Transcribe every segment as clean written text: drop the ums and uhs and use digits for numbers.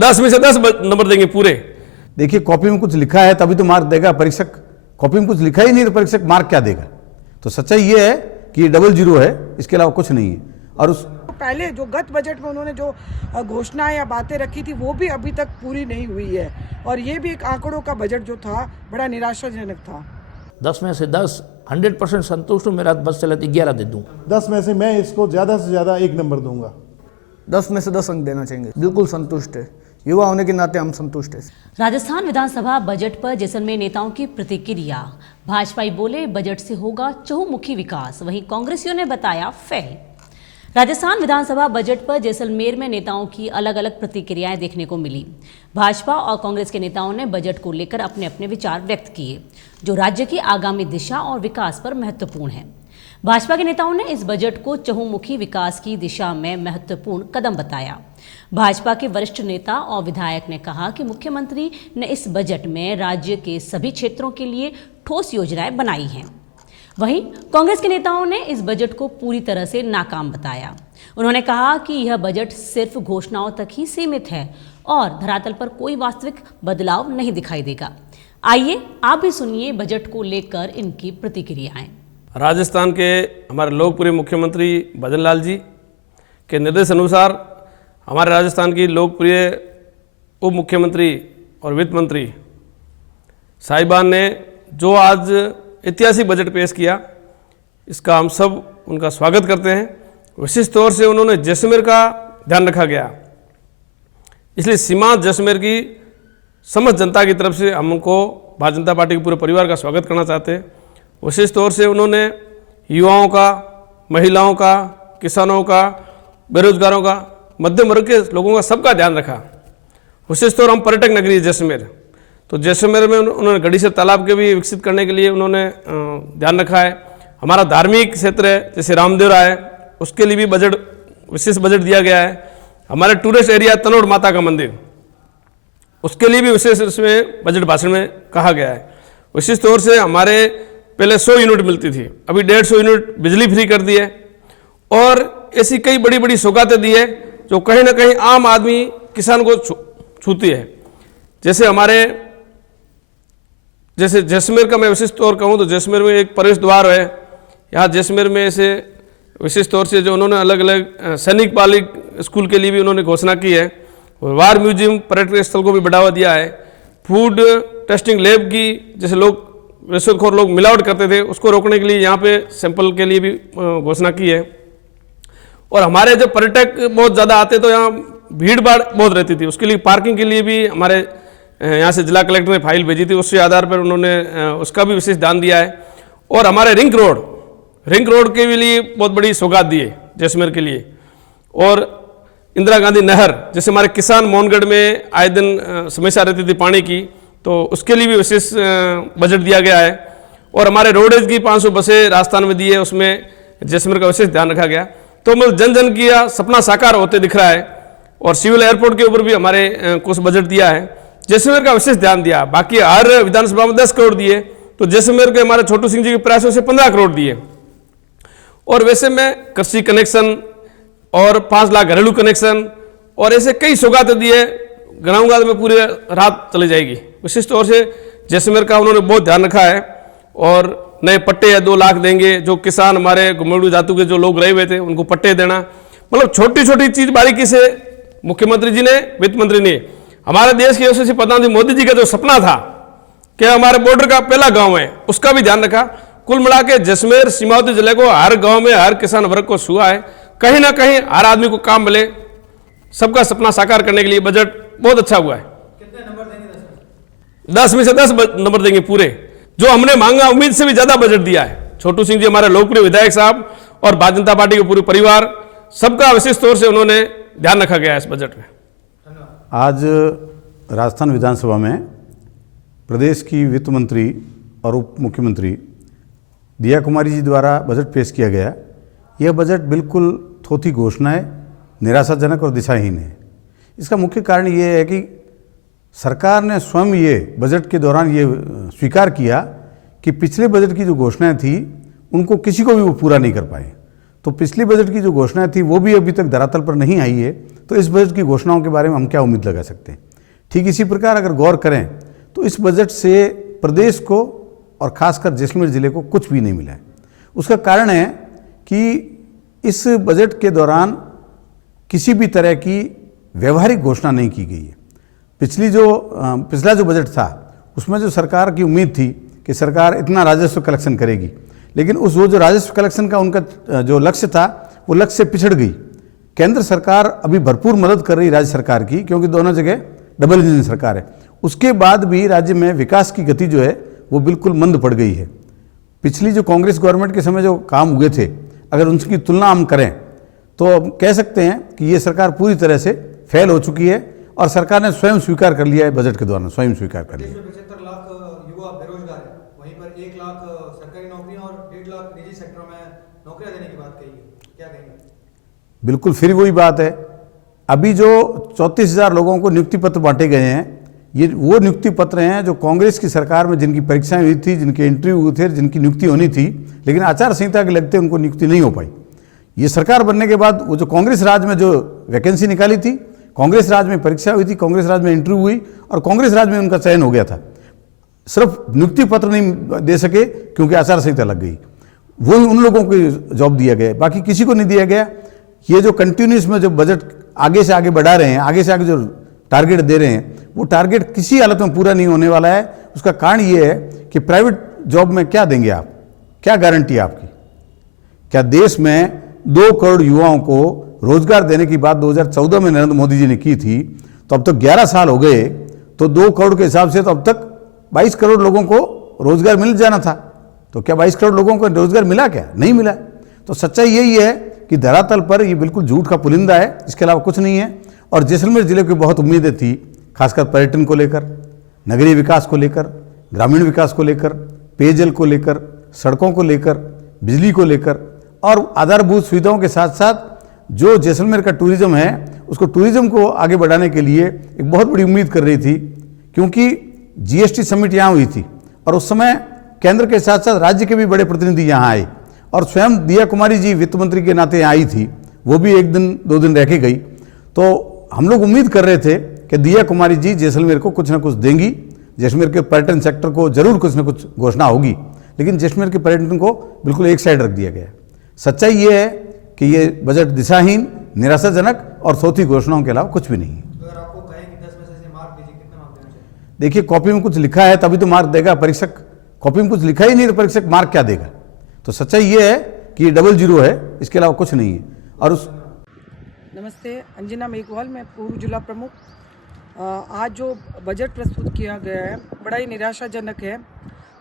10 में से 10 नंबर देंगे पूरे। देखिए, कॉपी में कुछ लिखा है तभी तो मार्क देगा परीक्षक, कॉपी में कुछ लिखा ही नहीं तो परीक्षक मार्क क्या देगा। तो सच्चाई ये है कि ये डबल जीरो है, इसके अलावा कुछ नहीं है। और उस पहले जो गत बजट में उन्होंने जो घोषणाएं या बातें रखी थी वो भी अभी तक पूरी नहीं हुई है, और ये भी एक आंकड़ों का बजट जो था बड़ा निराशाजनक था। 10 में से 10 100% संतुष्ट हूँ। मेरा बस चला 11 दे दूँ। 10 में से मैं इसको ज़्यादा से ज़्यादा 1 नंबर दूंगा। 10 में से 10 अंक देना चाहेंगे। बिल्कुल संतुष्ट है, युवा होने के नाते हम संतुष्ट हैं। राजस्थान विधानसभा बजट पर जैसलमेर नेताओं की प्रतिक्रिया। भाजपाई बोले बजट से होगा चहुमुखी विकास, वहीं कांग्रेसियों ने बताया फेल। राजस्थान विधानसभा बजट पर जैसलमेर में नेताओं की अलग अलग प्रतिक्रियाएं देखने को मिली। भाजपा और कांग्रेस के नेताओं ने बजट को लेकर अपने अपने विचार व्यक्त किए, जो राज्य की आगामी दिशा और विकास पर महत्वपूर्ण है। भाजपा के नेताओं ने इस बजट को चहुमुखी विकास की दिशा में महत्वपूर्ण कदम बताया। भाजपा के वरिष्ठ नेता और विधायक ने कहा कि मुख्यमंत्री ने इस बजट में राज्य के सभी क्षेत्रों के लिए ठोस योजनाएं बनाई हैं। वहीं कांग्रेस के नेताओं ने इस बजट को पूरी तरह से नाकाम बताया। उन्होंने कहा कि यह बजट सिर्फ घोषणाओं तक ही सीमित है और धरातल पर कोई वास्तविक बदलाव नहीं दिखाई देगा। आइए आप भी सुनिए बजट को लेकर इनकी प्रतिक्रियाएं। राजस्थान के हमारे लोकप्रिय मुख्यमंत्री भजन लाल जी के निर्देश अनुसार हमारे राजस्थान की लोकप्रिय उप मुख्यमंत्री और वित्त मंत्री साहिबान ने जो आज ऐतिहासिक बजट पेश किया, इसका हम सब उनका स्वागत करते हैं। विशेष तौर से उन्होंने जैसलमेर का ध्यान रखा गया, इसलिए सीमांत जैसलमेर की समस्त जनता की तरफ से हम उनको भारतीय जनता पार्टी के पूरे परिवार का स्वागत करना चाहते हैं। विशेष तौर से उन्होंने युवाओं का, महिलाओं का, किसानों का, बेरोजगारों का, मध्यम वर्ग के लोगों का सबका ध्यान रखा। विशेष तौर हम पर्यटक नगरी है जैसलमेर, तो जैसलमेर में उन्होंने गढ़ीसर तालाब के भी विकसित करने के लिए उन्होंने ध्यान रखा है। हमारा धार्मिक क्षेत्र है जैसे रामदेवरा है, उसके लिए भी बजट विशेष बजट दिया गया है। हमारे टूरिस्ट एरिया तनोड़ माता का मंदिर, उसके लिए भी विशेष इसमें बजट भाषण में कहा गया है। विशेष तौर से हमारे पहले 100 यूनिट मिलती थी, अभी 150 यूनिट बिजली फ्री कर दी है, और ऐसी कई बड़ी बड़ी सौगातें दी है जो कहीं ना कहीं आम आदमी किसान को छूती है। जैसे जैसलमेर का मैं विशेष तौर कहूँ तो जैसलमेर में एक प्रवेश द्वार है। यहाँ जैसलमेर में ऐसे विशेष तौर से जो उन्होंने अलग अलग सैनिक बालिक स्कूल के लिए भी उन्होंने घोषणा की है। वार म्यूजियम पर्यटक स्थल को भी बढ़ावा दिया है। फूड टेस्टिंग लैब की, जैसे लोग रिश्वतखोर लोग मिलावट करते थे, उसको रोकने के लिए यहाँ पे सैंपल के लिए भी घोषणा की है। और हमारे जब पर्यटक बहुत ज़्यादा आते तो यहाँ भीड़ भाड़ बहुत रहती थी, उसके लिए पार्किंग के लिए भी हमारे यहाँ से जिला कलेक्टर ने फाइल भेजी थी, उसके आधार पर उन्होंने उसका भी विशेष ध्यान दिया है। और हमारे रिंग रोड के लिए बहुत बड़ी सौगात दी है जैसलमेर के लिए। और इंदिरा गांधी नहर, जैसे हमारे किसान मोहनगढ़ में आए दिन समस्या रहती थी पानी की, तो उसके लिए भी विशेष बजट दिया गया है। और हमारे रोडेज की 500 बसें राजस्थान में दी है, उसमें जैसलमेर का विशेष ध्यान रखा गया। तो मतलब जन जन की सपना साकार होते दिख रहा है। और सिविल एयरपोर्ट के ऊपर भी हमारे कुछ बजट दिया है, जैसलमेर का विशेष ध्यान दिया। बाकी हर विधानसभा में 10 करोड़ दिए, तो जैसलमेर के हमारे छोटू सिंह जी के प्रयासों से 15 करोड़ दिए। और वैसे में कृषि कनेक्शन और 5 लाख घरेलू कनेक्शन और ऐसे कई सौगातें दी है, गिनाऊंगा तो मैं पूरी रात चली जाएगी। विशेष तौर से जैसलमेर का उन्होंने बहुत ध्यान रखा है। और नए पट्टे 2 लाख देंगे, जो किसान हमारे घुमेड़ू जातु के जो लोग रहे हुए थे उनको पट्टे देना। मतलब छोटी छोटी चीज बारीकी से मुख्यमंत्री जी ने, वित्त मंत्री ने, हमारे देश के यशस्वी प्रधानमंत्री मोदी जी का जो सपना था कि हमारे बॉर्डर का पहला गांव है, उसका भी ध्यान रखा। कुल मिला के जैसलमेर सीमावर्ती जिले को हर गांव में हर किसान वर्ग को छुआ है। कहीं ना कहीं हर आदमी को काम मिले, सबका सपना साकार करने के लिए बजट बहुत अच्छा हुआ है। कितने नंबर देंगे? 10 में से 10 नंबर देंगे पूरे। जो हमने मांगा उम्मीद से भी ज्यादा बजट दिया है। छोटू सिंह जी हमारे लोकप्रिय विधायक साहब और भारतीय जनता पार्टी के पूरे परिवार, सबका विशेष तौर से उन्होंने ध्यान रखा गया है इस बजट में। आज राजस्थान विधानसभा में प्रदेश की वित्त मंत्री और उप मुख्यमंत्री दिया कुमारी जी द्वारा बजट पेश किया गया। यह बजट बिल्कुल थोथी घोषणा है, निराशाजनक और दिशाहीन है। इसका मुख्य कारण ये है कि सरकार ने स्वयं ये बजट के दौरान ये स्वीकार किया कि पिछले बजट की जो घोषणाएं थी उनको किसी को भी वो पूरा नहीं कर पाए। तो पिछली बजट की जो घोषणाएं थी वो भी अभी तक धरातल पर नहीं आई है, तो इस बजट की घोषणाओं के बारे में हम क्या उम्मीद लगा सकते हैं। ठीक इसी प्रकार अगर गौर करें तो इस बजट से प्रदेश को और खासकर जैसलमेर ज़िले को कुछ भी नहीं मिला है। उसका कारण है कि इस बजट के दौरान किसी भी तरह की व्यवहारिक घोषणा नहीं की गई है। पिछला जो बजट था उसमें जो सरकार की उम्मीद थी कि सरकार इतना राजस्व कलेक्शन करेगी, लेकिन वो जो राजस्व कलेक्शन का उनका जो लक्ष्य था वो लक्ष्य से पिछड़ गई। केंद्र सरकार अभी भरपूर मदद कर रही राज्य सरकार की, क्योंकि दोनों जगह डबल इंजन सरकार है। उसके बाद भी राज्य में विकास की गति जो है वो बिल्कुल मंद पड़ गई है। पिछली जो कांग्रेस गवर्नमेंट के समय जो काम हुए थे, अगर उनकी तुलना हम करें तो कह सकते हैं कि ये सरकार पूरी तरह से फेल हो चुकी है और सरकार ने स्वयं स्वीकार कर लिया है, बजट के दौरान स्वयं स्वीकार कर लिया। 75 लाख युवा बेरोजगार है, वहीं पर 1 लाख सरकारी नौकरियां और 1.5 लाख निजी सेक्टर में नौकरियां देने की बात कही है, क्या कहेंगे? बिल्कुल फिर वही बात है। अभी जो 34,000 लोगों को नियुक्ति पत्र बांटे गए हैं, ये वो नियुक्ति पत्र हैं जो कांग्रेस की सरकार में जिनकी परीक्षाएं हुई थी, जिनके इंटरव्यू हुए थे, जिनकी नियुक्ति होनी थी, लेकिन आचार संहिता के लगते उनको नियुक्ति नहीं हो पाई। ये सरकार बनने के बाद वो जो कांग्रेस राज में जो वैकेंसी निकाली थी, कांग्रेस राज में परीक्षा हुई थी, कांग्रेस राज में इंटरव्यू हुई और कांग्रेस राज में उनका चयन हो गया था। सिर्फ नियुक्ति पत्र नहीं दे सके क्योंकि आचार संहिता लग गई, वही उन लोगों को जॉब दिया गया, बाकी किसी को नहीं दिया गया। ये जो कंटिन्यूस में जो बजट आगे से आगे बढ़ा रहे हैं, आगे से आगे जो टारगेट दे रहे हैं, वो टारगेट किसी हालत में पूरा नहीं होने वाला है। उसका कारण ये है कि प्राइवेट जॉब में क्या देंगे आप, क्या गारंटी है आपकी? क्या देश में 2 करोड़ युवाओं को रोजगार देने की बात 2014 में नरेंद्र मोदी जी ने की थी, तो अब तक 11 साल हो गए, तो 2 करोड़ के हिसाब से तो अब तक 22 करोड़ लोगों को रोजगार मिल जाना था। तो क्या 22 करोड़ लोगों को रोजगार मिला? क्या नहीं मिला। तो सच्चाई यही है कि धरातल पर ये बिल्कुल झूठ का पुलिंदा है, इसके अलावा कुछ नहीं है। और जैसलमेर जिले की बहुत उम्मीदें थी, खासकर पर्यटन को लेकर, नगरीय विकास को लेकर, ग्रामीण विकास को लेकर, पेयजल को लेकर, सड़कों को लेकर, बिजली को लेकर और आधारभूत सुविधाओं के साथ साथ जो जैसलमेर का टूरिज्म है, उसको टूरिज्म को आगे बढ़ाने के लिए एक बहुत बड़ी उम्मीद कर रही थी। क्योंकि जीएसटी समिट यहाँ हुई थी और उस समय केंद्र के साथ साथ राज्य के भी बड़े प्रतिनिधि यहाँ आए और स्वयं दिया कुमारी जी वित्त मंत्री के नाते आई थी, वो भी 1 दिन 2 दिन रह के गई। तो हम लोग उम्मीद कर रहे थे कि दिया कुमारी जी जैसलमेर को कुछ ना कुछ देंगी, जैसलमेर के पर्यटन सेक्टर को जरूर कुछ ना कुछ घोषणा होगी, लेकिन जैसलमेर के पर्यटन को बिल्कुल एक साइड रख दिया गया। सच्चाई ये है कि ये बजट दिशाहीन, निराशाजनक और चौथी घोषणाओं के अलावा कुछ भी नहीं है। अगर आपको कहें कि 10 में से मार्क दीजिए, कितना मार्क देना चाहिए? देखिए, कॉपी में कुछ लिखा है तभी तो मार्क देगा परीक्षक। कॉपी में कुछ लिखा ही नहीं तो परीक्षक मार्क क्या देगा? तो सच्चाई ये है कि ये डबल जीरो है, इसके अलावा कुछ नहीं है। और उस नमस्ते, अंजना मेघवाल, मैं पूर्व जिला प्रमुख। आज जो बजट प्रस्तुत किया गया है बड़ा ही निराशाजनक है।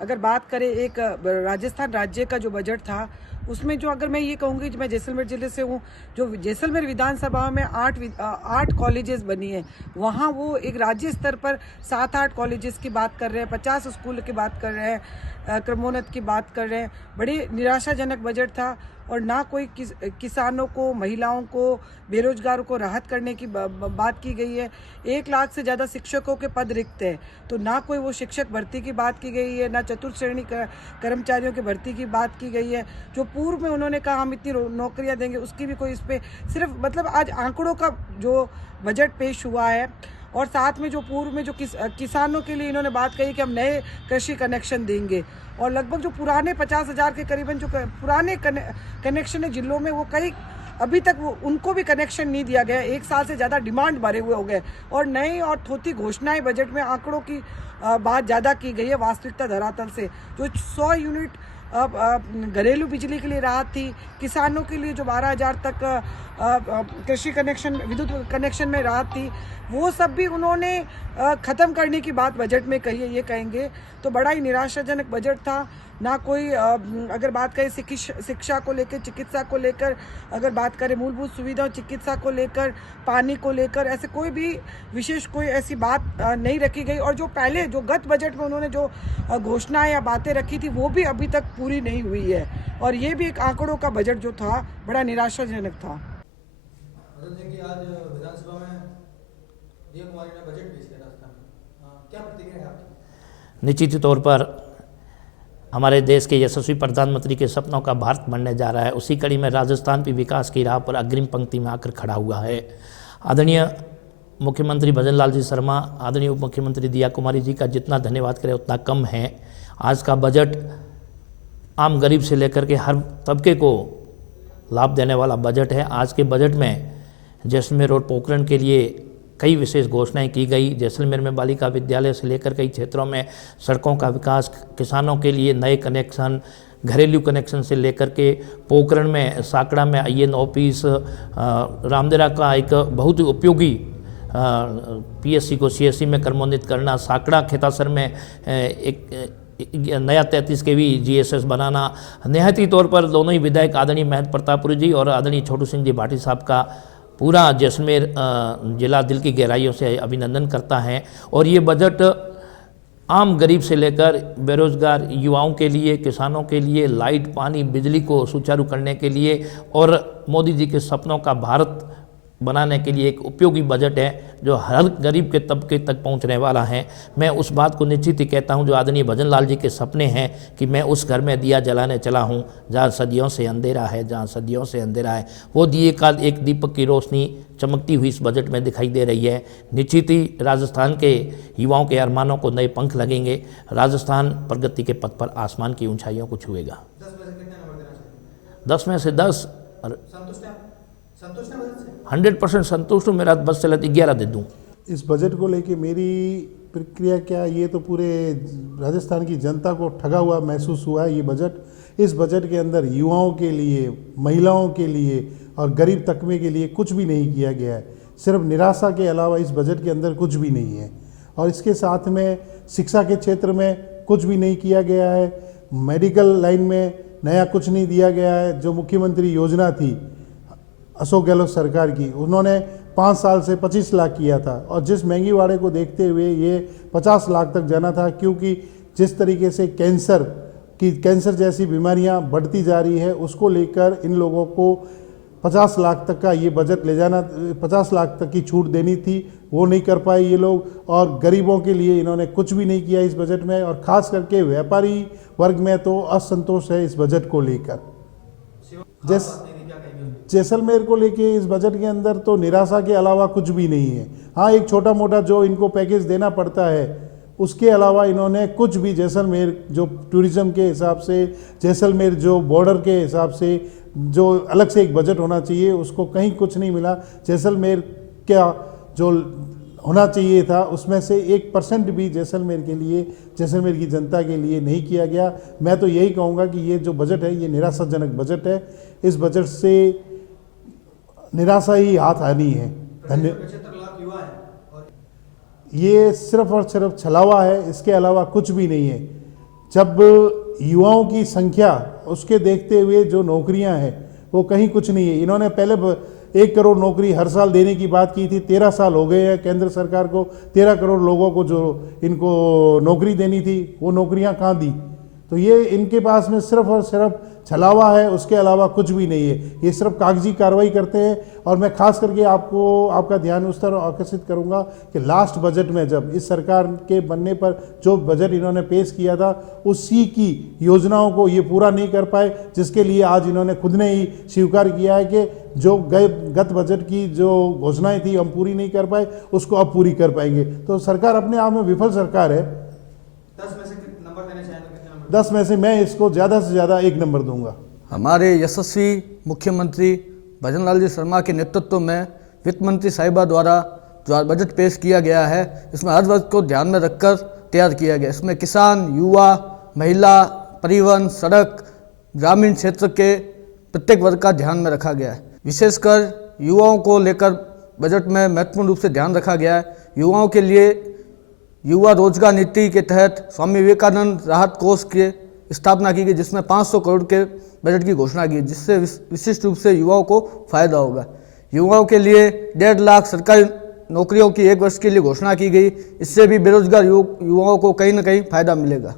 अगर बात करें एक राजस्थान राज्य का जो बजट था, उसमें जो अगर मैं ये कहूँगी कि मैं जैसलमेर ज़िले से हूँ, जो जैसलमेर विधानसभा में 8 कॉलेजेस बनी है, वहाँ वो एक राज्य स्तर पर 7-8 कॉलेजेस की बात कर रहे हैं, 50 स्कूल की बात कर रहे हैं, क्रमोन्नत की बात कर रहे हैं। बड़े निराशाजनक बजट था और ना कोई किसानों को, महिलाओं को, बेरोजगारों को राहत करने की बात की गई है। 1 लाख से ज़्यादा शिक्षकों के पद रिक्त हैं, तो ना कोई वो शिक्षक भर्ती की बात की गई है, ना चतुर्थ श्रेणी कर्मचारियों की भर्ती की बात की गई है। जो पूर्व में उन्होंने कहा हम इतनी नौकरियां देंगे, उसकी भी कोई इस पर सिर्फ मतलब आज आंकड़ों का जो बजट पेश हुआ है। और साथ में जो पूर्व में जो किसानों के लिए इन्होंने बात कही कि हम नए कृषि कनेक्शन देंगे, और लगभग जो पुराने 50,000 के करीबन जो पुराने कनेक्शन है जिलों में, वो कई अभी तक वो उनको भी कनेक्शन नहीं दिया गया। 1 साल से ज़्यादा डिमांड भरे हुए हो गए और नई और थोथी घोषणाएं बजट में, आंकड़ों की बात ज़्यादा की गई है वास्तविकता धरातल से। जो 100 यूनिट घरेलू बिजली के लिए राहत थी, किसानों के लिए जो 12,000 तक कृषि कनेक्शन, विद्युत कनेक्शन में राहत थी, वो सब भी उन्होंने ख़त्म करने की बात बजट में कही है। ये कहेंगे तो बड़ा ही निराशाजनक बजट था। ना कोई अगर बात करें शिक्षा को लेकर, चिकित्सा को लेकर, अगर बात करें मूलभूत सुविधाओं, चिकित्सा को लेकर, पानी को लेकर, ऐसे कोई भी विशेष कोई ऐसी बात नहीं रखी गई। और जो पहले जो गत बजट में उन्होंने जो घोषणाएं या बातें रखी थी, वो भी अभी तक पूरी नहीं हुई है। और ये भी एक आंकड़ों का बजट जो था बड़ा निराशाजनक था। मदन सिंह जी, आज विधानसभा में दिया कुमारी ने बजट पेश किया राजस्थान में, क्या प्रतिक्रिया है आपकी? निश्चित तौर पर हमारे देश के यशस्वी प्रधानमंत्री के सपनों का भारत बनने जा रहा है। उसी कड़ी में राजस्थान भी विकास की राह पर अग्रिम पंक्ति में आकर खड़ा हुआ है। आदरणीय मुख्यमंत्री भजन लाल जी शर्मा, आदरणीय उप मुख्यमंत्री दिया कुमारी जी का जितना धन्यवाद करें उतना कम है। आज का बजट आम गरीब से लेकर के हर तबके को लाभ देने वाला बजट है। आज के बजट में जैसलमेर और पोखरण के लिए कई विशेष घोषणाएं की गई। जैसलमेर में बालिका विद्यालय से लेकर कई क्षेत्रों में सड़कों का विकास, किसानों के लिए नए कनेक्शन, घरेलू कनेक्शन से लेकर के पोखरण में साकड़ा में IN ऑफिस, रामदेरा का एक बहुत ही उपयोगी PSC को CSC में क्रमोन्नत करना, साकड़ा खेतासर में एक नया 33 kV GSS बनाना। निहायती तौर पर दोनों ही विधायक आदरणीय महंत प्रतापपुरी जी और आदरणीय छोटू सिंह जी भाटी साहब का पूरा जैसलमेर जिला दिल की गहराइयों से अभिनंदन करता है। और ये बजट आम गरीब से लेकर बेरोजगार युवाओं के लिए, किसानों के लिए, लाइट, पानी, बिजली को सुचारू करने के लिए और मोदी जी के सपनों का भारत बनाने के लिए एक उपयोगी बजट है जो हर गरीब के तबके तक पहुंचने वाला है। मैं उस बात को निश्चित ही कहता हूं जो आदरणीय भजन लाल जी के सपने हैं कि मैं उस घर में दिया जलाने चला हूं जहां सदियों से अंधेरा है, जहां सदियों से अंधेरा है। वो दिए का एक दीपक की रोशनी चमकती हुई इस बजट में दिखाई दे रही है। निश्चित ही राजस्थान के युवाओं के अरमानों को नए पंख लगेंगे। राजस्थान प्रगति के पथ पर आसमान की ऊंचाइयों को छुएगा। 10 में से 10 100% संतुष्ट हूँ। मेरा बस चले 11 दे दूँ। इस बजट को लेके मेरी प्रक्रिया क्या, ये तो पूरे राजस्थान की जनता को ठगा हुआ महसूस हुआ है। ये बजट, इस बजट के अंदर युवाओं के लिए, महिलाओं के लिए और गरीब तबके के लिए कुछ भी नहीं किया गया है। सिर्फ निराशा के अलावा इस बजट के अंदर कुछ भी नहीं है। और इसके साथ में शिक्षा के क्षेत्र में कुछ भी नहीं किया गया है। मेडिकल लाइन में नया कुछ नहीं दिया गया है। जो मुख्यमंत्री योजना थी अशोक गहलोत सरकार की, उन्होंने 5 साल से 25 लाख किया था और जिस महंगी वाड़े को देखते हुए ये 50 लाख तक जाना था, क्योंकि जिस तरीके से कैंसर जैसी बीमारियां बढ़ती जा रही है उसको लेकर इन लोगों को 50 लाख तक का ये बजट ले जाना, 50 लाख तक की छूट देनी थी, वो नहीं कर पाए ये लोग। और गरीबों के लिए इन्होंने कुछ भी नहीं किया इस बजट में। और ख़ास करके व्यापारी वर्ग में तो असंतोष है इस बजट को लेकर। जैसलमेर को लेके इस बजट के अंदर तो निराशा के अलावा कुछ भी नहीं है। हाँ, एक छोटा मोटा जो इनको पैकेज देना पड़ता है उसके अलावा इन्होंने कुछ भी जैसलमेर जो टूरिज्म के हिसाब से, जैसलमेर जो बॉर्डर के हिसाब से जो अलग से एक बजट होना चाहिए उसको कहीं कुछ नहीं मिला। जैसलमेर का जो होना चाहिए था उसमें से 1% भी जैसलमेर के लिए, जैसलमेर की जनता के लिए नहीं किया गया। मैं तो यही कहूँगा कि ये जो बजट है ये निराशाजनक बजट है। इस बजट से निराशा ही हाथ आनी है। ये सिर्फ और सिर्फ छलावा है, इसके अलावा कुछ भी नहीं है। जब युवाओं की संख्या उसके देखते हुए जो नौकरियां हैं वो कहीं कुछ नहीं है। इन्होंने पहले 1 करोड़ नौकरी हर साल देने की बात की थी। 13 साल हो गए हैं केंद्र सरकार को 13 करोड़ लोगों को जो इनको नौकरी देनी थी वो नौकरियां कहाँ दी। तो ये इनके पास में सिर्फ और सिर्फ छलावा है, उसके अलावा कुछ भी नहीं है। ये सिर्फ कागजी कार्रवाई करते हैं। और मैं खास करके आपका ध्यान उस तरह आकर्षित करूंगा कि लास्ट बजट में जब इस सरकार के बनने पर जो बजट इन्होंने पेश किया था उसी की योजनाओं को ये पूरा नहीं कर पाए, जिसके लिए आज इन्होंने खुद ने ही स्वीकार किया है कि जो गत बजट की जो घोषणाएं थी हम पूरी नहीं कर पाए, उसको अब पूरी कर पाएंगे। तो सरकार अपने आप में विफल सरकार है। 10 में से मैं इसको ज़्यादा से ज़्यादा 1 नंबर दूंगा। हमारे यशस्वी मुख्यमंत्री भजन लाल जी शर्मा के नेतृत्व में वित्त मंत्री साहिबा द्वारा जो बजट पेश किया गया है इसमें हर वर्ग को ध्यान में रखकर तैयार किया गया। इसमें किसान, युवा, महिला, परिवहन, सड़क, ग्रामीण क्षेत्र के प्रत्येक वर्ग का ध्यान में रखा गया है। विशेषकर युवाओं को लेकर बजट में महत्वपूर्ण रूप से ध्यान रखा गया है। युवाओं के लिए युवा रोजगार नीति के तहत स्वामी विवेकानंद राहत कोष की स्थापना की गई, जिसमें 500 करोड़ के बजट की घोषणा की, जिससे विशिष्ट रूप से युवाओं को फायदा होगा। युवाओं के लिए 1.5 लाख सरकारी नौकरियों की 1 वर्ष के लिए घोषणा की गई। इससे भी बेरोजगार युवाओं को कहीं ना कहीं फायदा मिलेगा।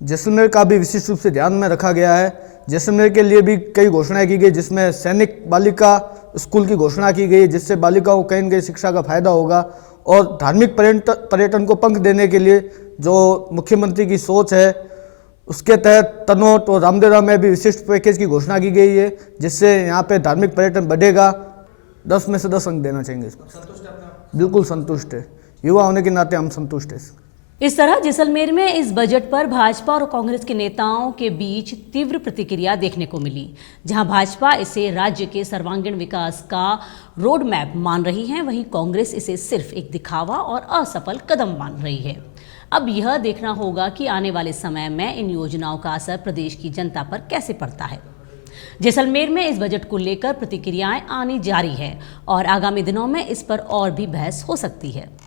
जैसलमेर का भी विशिष्ट रूप से ध्यान में रखा गया है। जैसलमेर के लिए भी कई घोषणाएं की गई, जिसमें सैनिक बालिका स्कूल की घोषणा की गई, जिससे बालिकाओं को कहीं ना कहीं शिक्षा का फायदा होगा। और धार्मिक पर्यटन को पंख देने के लिए जो मुख्यमंत्री की सोच है उसके तहत तनोट और रामदेवरा में भी विशिष्ट पैकेज की घोषणा की गई है, जिससे यहाँ पे धार्मिक पर्यटन बढ़ेगा। 10 में से 10 अंक देना चाहेंगे इसमें। संतुष्ट है अपना? बिल्कुल संतुष्ट है, युवा होने के नाते हम संतुष्ट हैं। इस तरह जैसलमेर में इस बजट पर भाजपा और कांग्रेस के नेताओं के बीच तीव्र प्रतिक्रिया देखने को मिली। जहां भाजपा इसे राज्य के सर्वांगीण विकास का रोड मैप मान रही है, वहीं कांग्रेस इसे सिर्फ एक दिखावा और असफल कदम मान रही है। अब यह देखना होगा कि आने वाले समय में इन योजनाओं का असर प्रदेश की जनता पर कैसे पड़ता है। जैसलमेर में इस बजट को लेकर प्रतिक्रियाएं आनी जारी है और आगामी दिनों में इस पर और भी बहस हो सकती है।